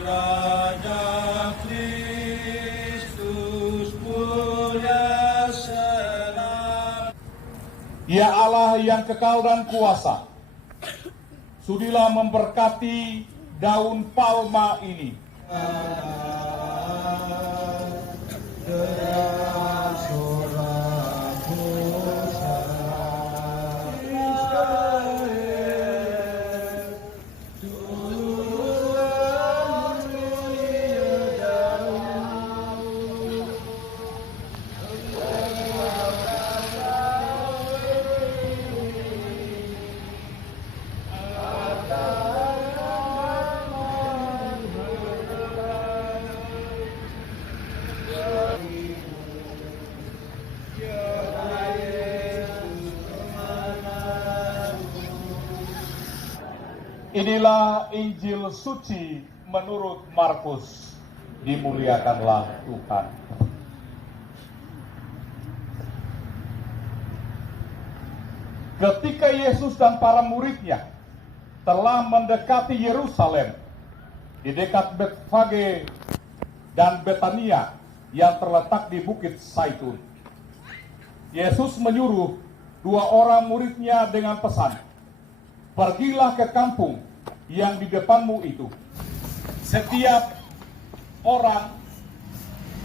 Raja Kristus mulia selam. Ya Allah yang kekal dan kuasa, sudilah memberkati daun palma ini. Inilah Injil suci menurut Markus. Dimuliakanlah Tuhan. Ketika Yesus dan para muridnya telah mendekati Yerusalem, di dekat Betfage dan Betania yang terletak di Bukit Zaitun, Yesus menyuruh dua orang muridnya dengan pesan, "Pergilah ke kampung yang di depanmu itu. Setiap orang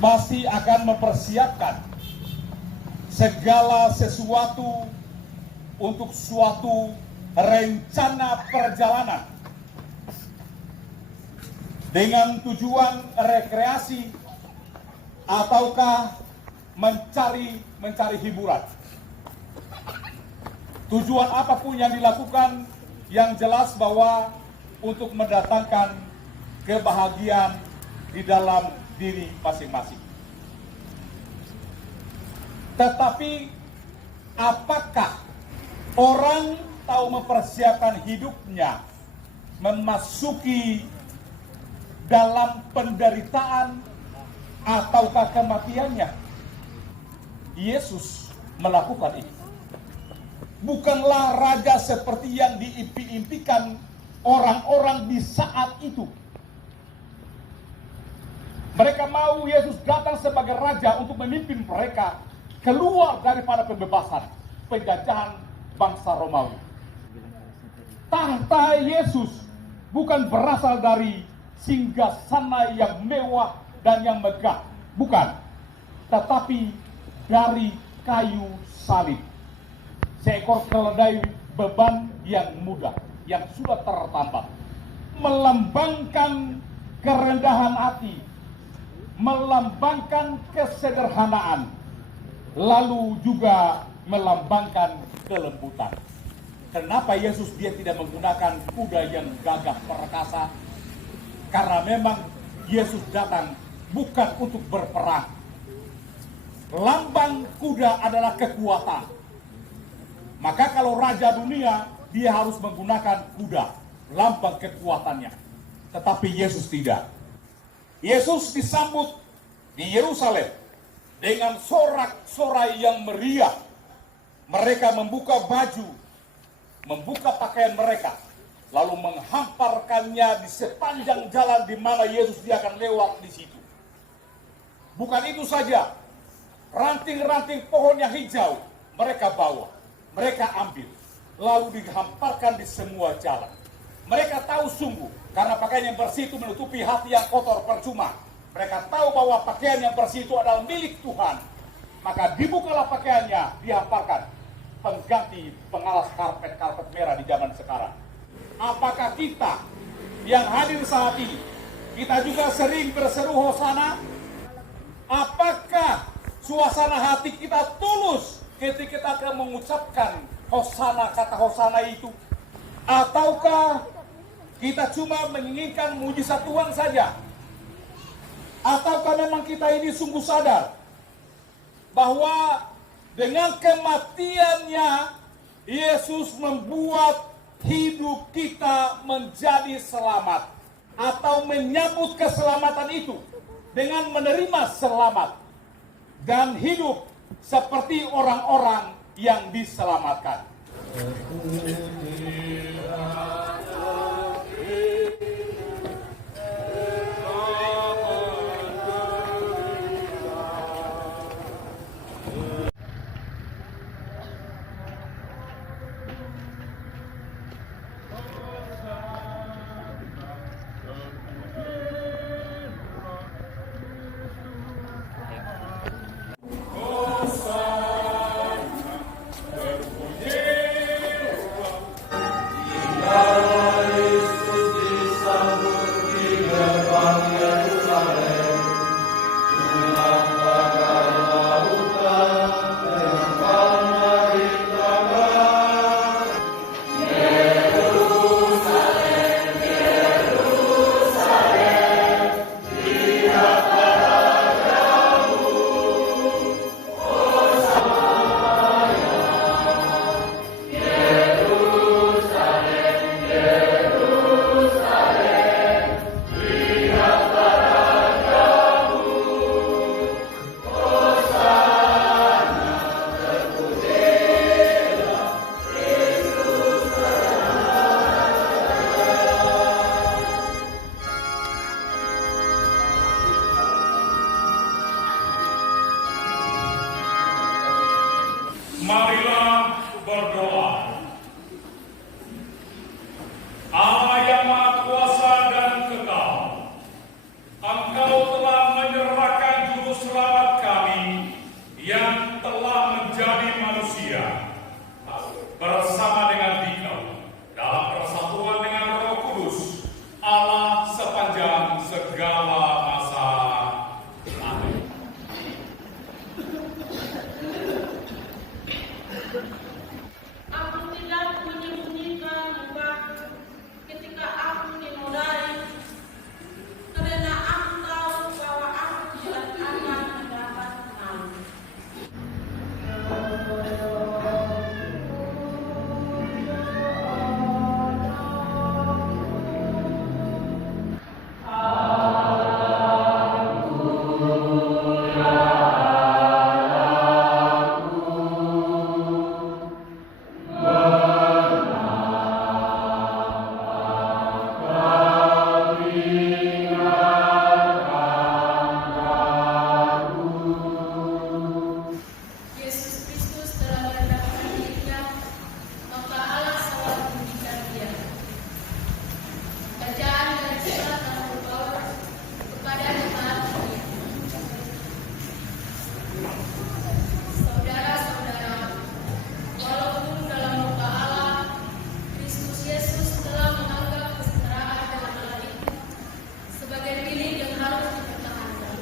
pasti akan mempersiapkan segala sesuatu untuk suatu rencana perjalanan dengan tujuan rekreasi ataukah mencari hiburan. Tujuan apapun yang dilakukan, yang jelas bahwa untuk mendatangkan kebahagiaan di dalam diri masing-masing. Tetapi apakah orang tahu mempersiapkan hidupnya memasuki dalam penderitaan ataukah kematiannya? Yesus melakukan itu. Bukanlah raja seperti yang diimpi-impikan orang-orang di saat itu. Mereka mau Yesus datang sebagai raja untuk memimpin mereka keluar daripada pembebasan, penjajahan bangsa Romawi. Tahta Yesus bukan berasal dari singgasana yang mewah dan yang megah, bukan. Tetapi dari kayu salib. Seekor keledai beban yang mudah, yang sudah tertambat, melambangkan kerendahan hati, melambangkan kesederhanaan, lalu juga melambangkan kelembutan. Kenapa Yesus dia tidak menggunakan kuda yang gagah perkasa? Karena memang Yesus datang bukan untuk berperang. Lambang kuda adalah kekuatan. Maka kalau raja dunia, dia harus menggunakan kuda, lambang kekuatannya. Tetapi Yesus tidak. Yesus disambut di Yerusalem dengan sorak-sorai yang meriah. Mereka membuka baju, membuka pakaian mereka, lalu menghamparkannya di sepanjang jalan di mana Yesus dia akan lewat di situ. Bukan itu saja, ranting-ranting pohon yang hijau mereka bawa. Mereka ambil, lalu dihamparkan di semua jalan. Mereka tahu sungguh, karena pakaian yang bersih itu menutupi hati yang kotor percuma. Mereka tahu bahwa pakaian yang bersih itu adalah milik Tuhan. Maka dibukalah pakaiannya, dihamparkan. Pengganti pengalas karpet merah di zaman sekarang. Apakah kita yang hadir saat ini, kita juga sering berseru Hosana? Apakah suasana hati kita tulus ketika kita akan mengucapkan Hosana, kata Hosana itu? Ataukah kita cuma menginginkan mujizat Tuhan saja? Ataukah memang kita ini sungguh sadar bahwa dengan kematiannya Yesus membuat hidup kita menjadi selamat, atau menyambut keselamatan itu dengan menerima selamat dan hidup seperti orang-orang yang diselamatkan. Marilah berdoa. Allah yang Maha Kuasa dan Kekal, Engkau telah menyerahkan juru selamat kami yang telah menjadi manusia bersama dengan Dikau dalam persatuan dengan Roh Kudus Allah sepanjang segala masa. Amin. Aku tidak menyembunyikan mukaku ketika aku dinodai, karena aku tahu bahwa aku tidak akan mendapat malu. Yesus Kristus telah merendahkan dirinya, maka Allah selalu meninggikan dia. Bacaan dari surat Rasul Paulus kepada jemaat dunia. Saudara-saudara, walaupun dalam muka Allah, Kristus Yesus telah menganggap kesetaraan dengan Allah itu sebagai milik yang harus dipertahankan.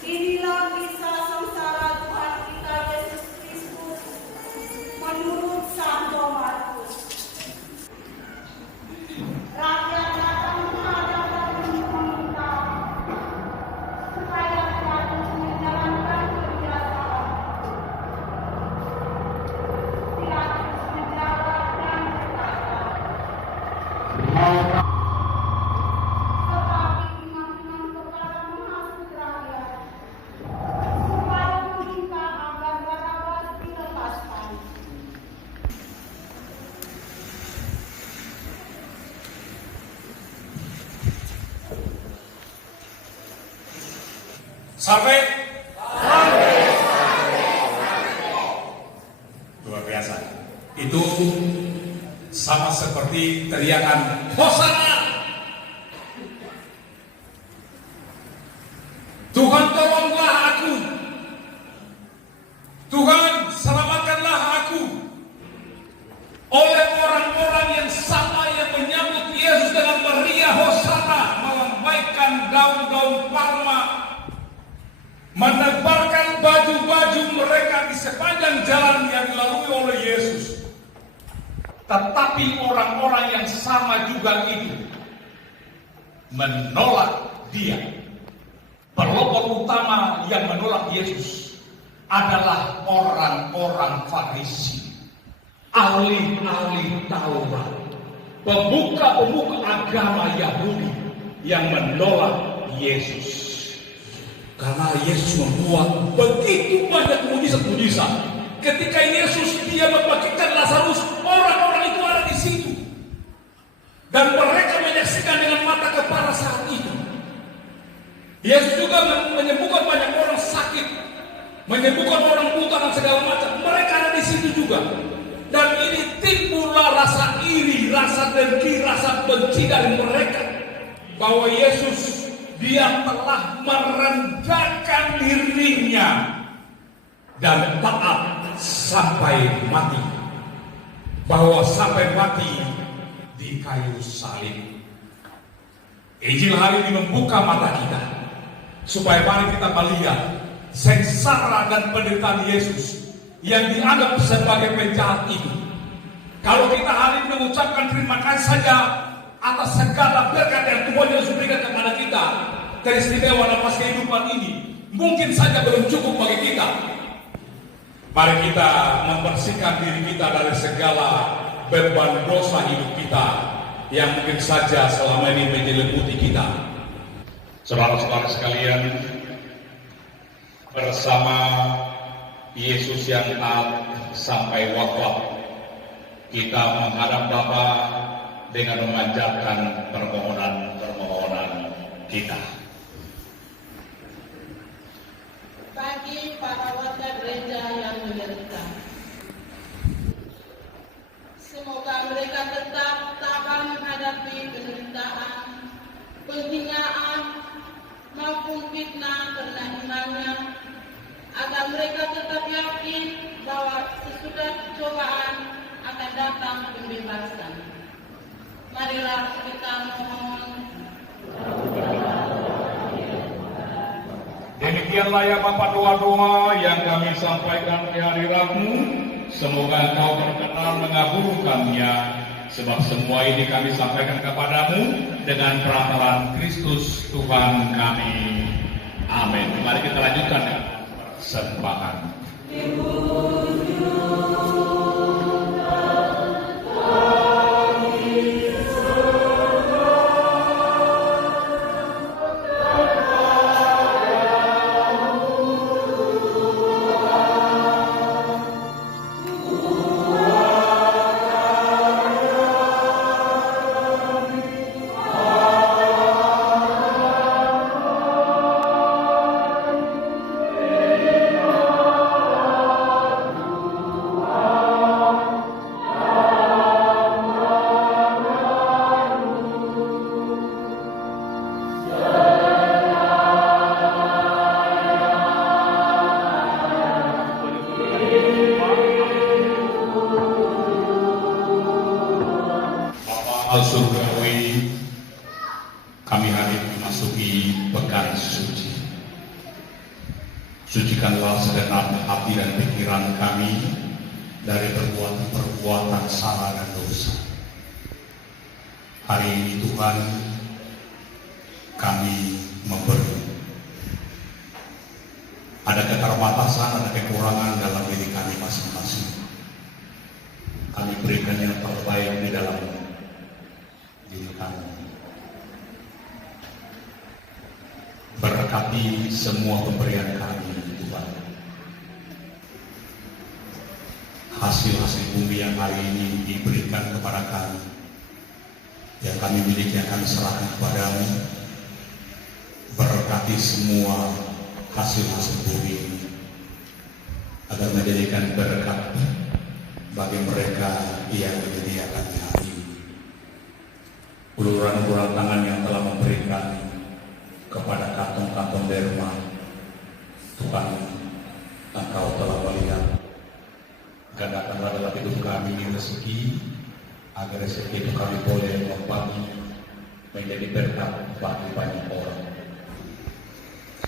Inilah kisah sengsara Tuhan kita Yesus Kristus menurut Santo Markus. Rakyat datang menghadap dan meminta supaya Pilatus menjalankan kebiasaan. Pilatus menjawab dan berkata, tetapi imam-imam kepala menghasut rakyat supaya meminta agar Barabas dilepaskan. Sampai. Luar biasa. Itu sama seperti teriakan Hosana. Tuhan tolonglah aku. Tuhan selamatkanlah aku. Oleh orang-orang yang sama yang menyambut Yesus dengan meriah Hosana, melambaikan daun-daun palma, menebarkan baju-baju mereka di sepanjang jalan yang dilalui oleh Yesus. Tetapi orang-orang yang sama juga itu menolak dia. Pelopor utama yang menolak Yesus adalah orang-orang Farisi, ahli-ahli Taurat, pemuka-pemuka agama Yahudi yang menolak Yesus. Karena Yesus membuat begitu banyak mujizat-mujizat. Ketika Yesus dia membangkitkan Lazarus, orang-orang itu ada di situ. Dan mereka menyaksikan dengan mata kepala saat itu. Yesus juga menyembuhkan banyak orang sakit, menyembuhkan orang buta dan segala macam. Mereka ada di situ juga. Dan ini timbullah rasa iri, rasa dengki, rasa benci dari mereka. Bahwa Yesus dia telah merendahkan dirinya dan taat sampai mati. Bahwa sampai mati di kayu salib. Injil hari ini membuka mata kita supaya mari kita melihat sengsara dan penderitaan Yesus yang dianggap sebagai penjahat itu. Kalau kita hari ini mengucapkan terima kasih saja atas segala berkat yang Tuhan Yesus berikan kepada kita, teristimewa nafas kehidupan ini, mungkin saja belum cukup bagi kita. Mari kita membersihkan diri kita dari segala beban dosa hidup kita yang mungkin saja selama ini menyelimuti kita. Saudara-saudara sekalian, bersama Yesus yang taat sampai wafat, kita menghadap Bapa dengan memanjatkan permohonan kita. Bagi para warga gereja yang menderita, semoga mereka tetap tabah menghadapi penderitaan, penghinaan, maupun fitnah karena imannya, agar mereka tetap yakin bahwa sesudah cobaan akan datang pembebasan. Marilah kita mohon. Demikianlah ya Bapa doa-doa yang kami sampaikan di hadirat-Mu. Semoga Engkau berkenan mengabulkannya, sebab semua ini kami sampaikan kepadamu dengan perantaraan Kristus Tuhan kami. Amin. Mari kita lanjutkan dengan persembahan. Surgawi, kami hari memasuki pekan suci. Sucikanlah segenap hati dan pikiran kami dari perbuatan salah dan dosa. Hari ini Tuhan, kami memberi. Ada keterbatasan, ada kekurangan dalam diri kami masing-masing. Kami berikan yang terbaik di dalam diri kami. Berkati semua pemberian kami, Tuhan. Hasil-hasil bumi yang hari ini diberikan kepada kami, yang kami miliki yang kami serahkan kepadamu. Berkati semua hasil-hasil bumi ini, agar menjadikan berkat bagi mereka yang menyediakan hari ini. Uluran-uluran tangan yang telah memberikan kepada kantong-kantong derma, Tuhan, Engkau telah melihat. Gandakanlah dalam hidup kami rezeki, agar rezeki itu kami boleh membagi menjadi berkat bagi banyak orang.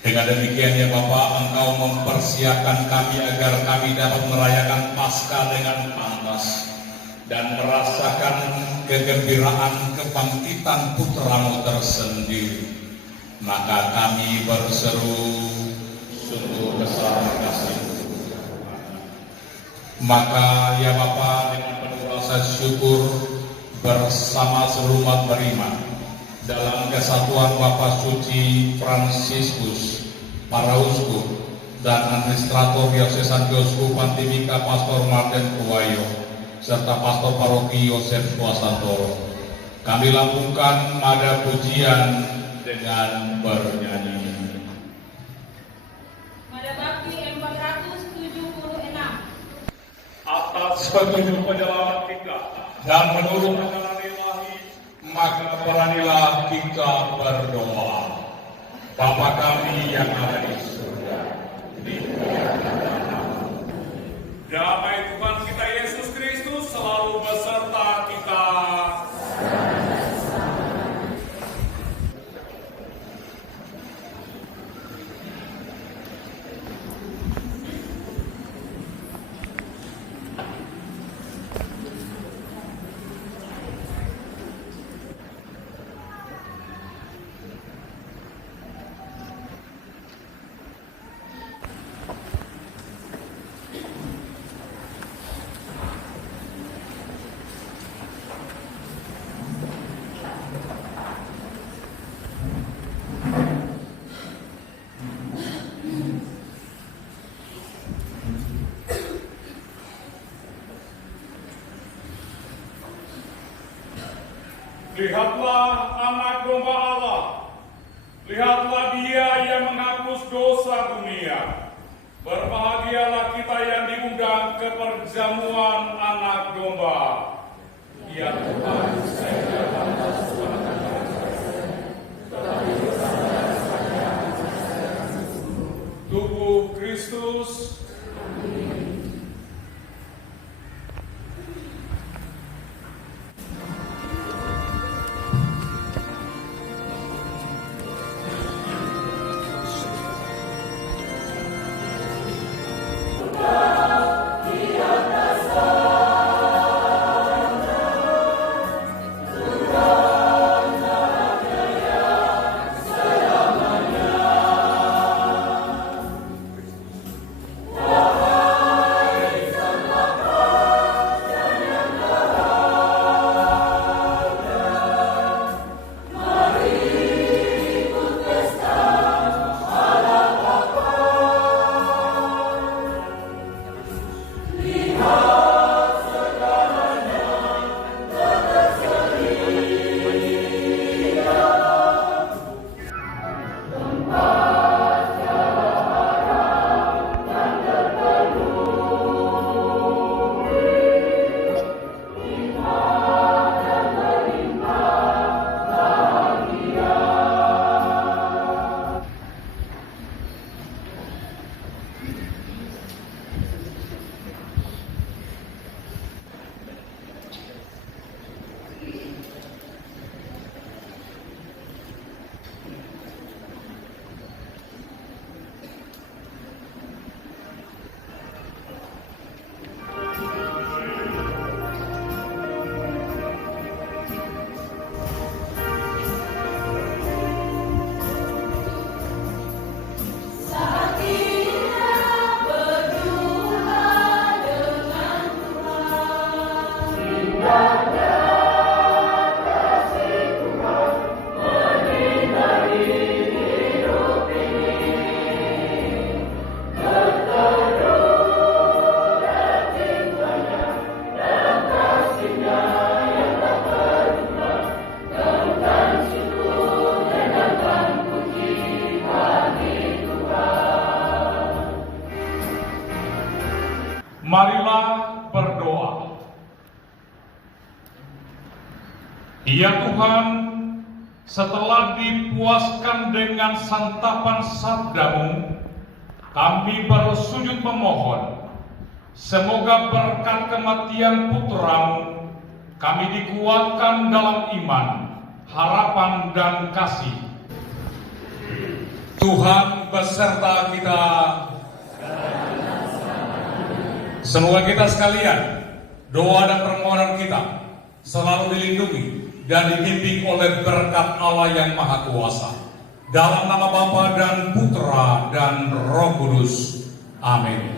Dengan demikian ya Bapa, Engkau mempersiapkan kami agar kami dapat merayakan Paskah dengan pantas dan merasakan kegembiraan kebangkitan putra-Mu tersendiri. Maka kami berseru, sungguh besar kasih-Mu. Maka ya Bapa, dengan penuh rasa syukur bersama seluruh umat beriman dalam kesatuan Bapa Suci Fransiskus, para uskup dan administrator diosesan Keuskupan Timika Pastor Martin Kuwayo serta Pastor Paroki Yosef Swasantoro, kami lambungkan nada pujian dengan bernyanyi. Nada Bakti 476. Atas petunjuk penyelamat kita dan menurut ajaran ilahi, maka beranilah kita berdoa. Bapa kami yang ada di surga, dimuliakanlah namamu. Damai Tuhan kita Yesus Kristus selalu beserta kita. Lihatlah anak domba Allah. Lihatlah dia yang menghapus dosa dunia. Berbahagialah kita yang diundang ke perjamuan anak domba. Ya Tuhan, saya tidak pantas tubuh Kristus. Marilah berdoa. Ya Tuhan, setelah dipuaskan dengan santapan sabda-Mu, kami bersujud memohon, semoga berkat kematian Putra-Mu, kami dikuatkan dalam iman, harapan dan kasih. Tuhan beserta kita. Semoga kita sekalian, doa dan permohonan kita selalu dilindungi dan dibimbing oleh berkat Allah yang Maha Kuasa. Dalam nama Bapa dan Putra dan Roh Kudus. Amin.